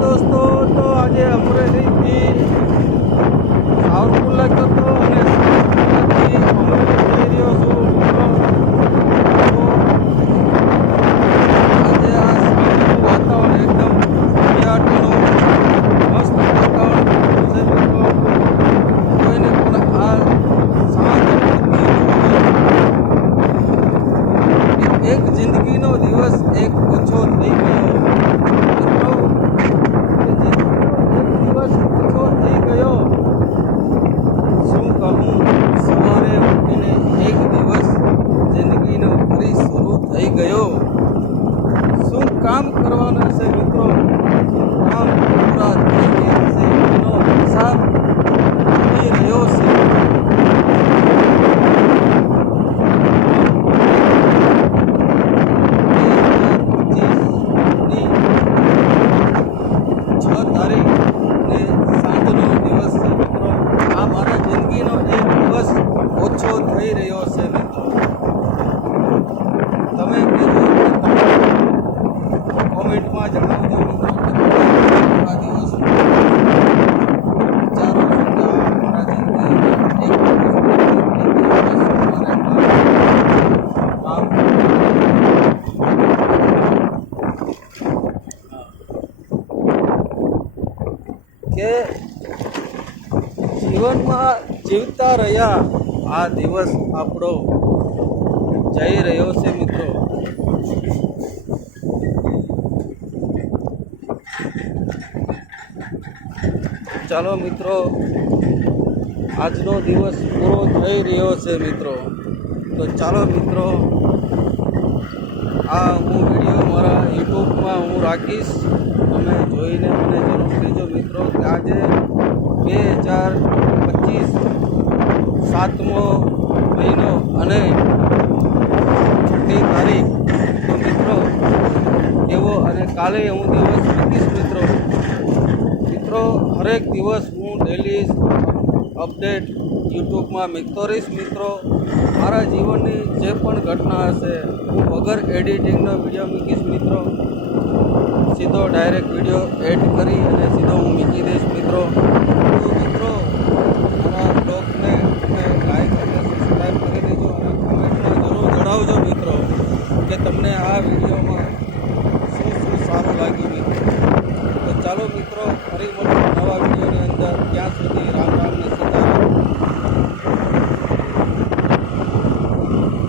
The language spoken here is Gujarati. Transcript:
દોસ્તો, તો આજે અમરેલીથી સાવરકુંડલા ગયો હતો અને સાવરકુંડલાથી અમરેલી જઈ રહ્યો છું. આજે આ સાવરકુંડનું વાતાવરણ એકદમ હરિયાળું મસ્ત વાતાવરણ છે મિત્રો. કોઈને પણ આ એક જિંદગીનો દિવસ એક ઓછો થઈ ગયો મિત્રો. દિવસ ઓછો થઈ ગયો. શું કહું, સવારે ઉઠીને એક દિવસ જિંદગીનો ફરી શરૂ થઈ ગયો. શું કામ કરવાનું છે મિત્રો? કામ પૂરા થઈ ગયા છે એનો હિસાબ થઈ રહ્યો છે. ઓછો થઈ રહ્યો છે મિત્રો. તમે કહેજો, કોમેન્ટમાં જણાવજો મિત્રો કે આ દિવસ વિચારો છો કે મારા જિંદગી એક કે જીવનમાં જીવતા રહ્યા આ દિવસ આપણો જઈ રહ્યો છે મિત્રો. ચાલો મિત્રો, આજનો દિવસ પૂરો થઈ રહ્યો છે મિત્રો. તો ચાલો મિત્રો, આ હું વિડીયો મારા યુટ્યુબમાં હું રાખીશ. તમે જોઈને મને જરૂર કહેજો મિત્રો કે આજે 2025 7મો મહિનો અને 6મી તારીખ. તો મિત્રો એવો અને કાલે હું દિવસ મૂકીશ મિત્રો. હરેક દિવસ હું ડેલી અપડેટ યુટ્યુબમાં મૂકતો રહીશ મિત્રો. મારા જીવનની જે પણ ઘટના હશે હું વગર એડિટિંગનો વિડીયો મૂકીશ મિત્રો. સીધો ડાયરેક્ટ વિડીયો એડ કરી અને સીધો હું મૂકી દઈશ મિત્રો. તો મિત્રો મારા બ્લોગને લાઈક અને સબસ્ક્રાઈબ કરી દેજો અને કોમેન્ટમાં જરૂર જણાવજો મિત્રો કે તમને આ વિડીયો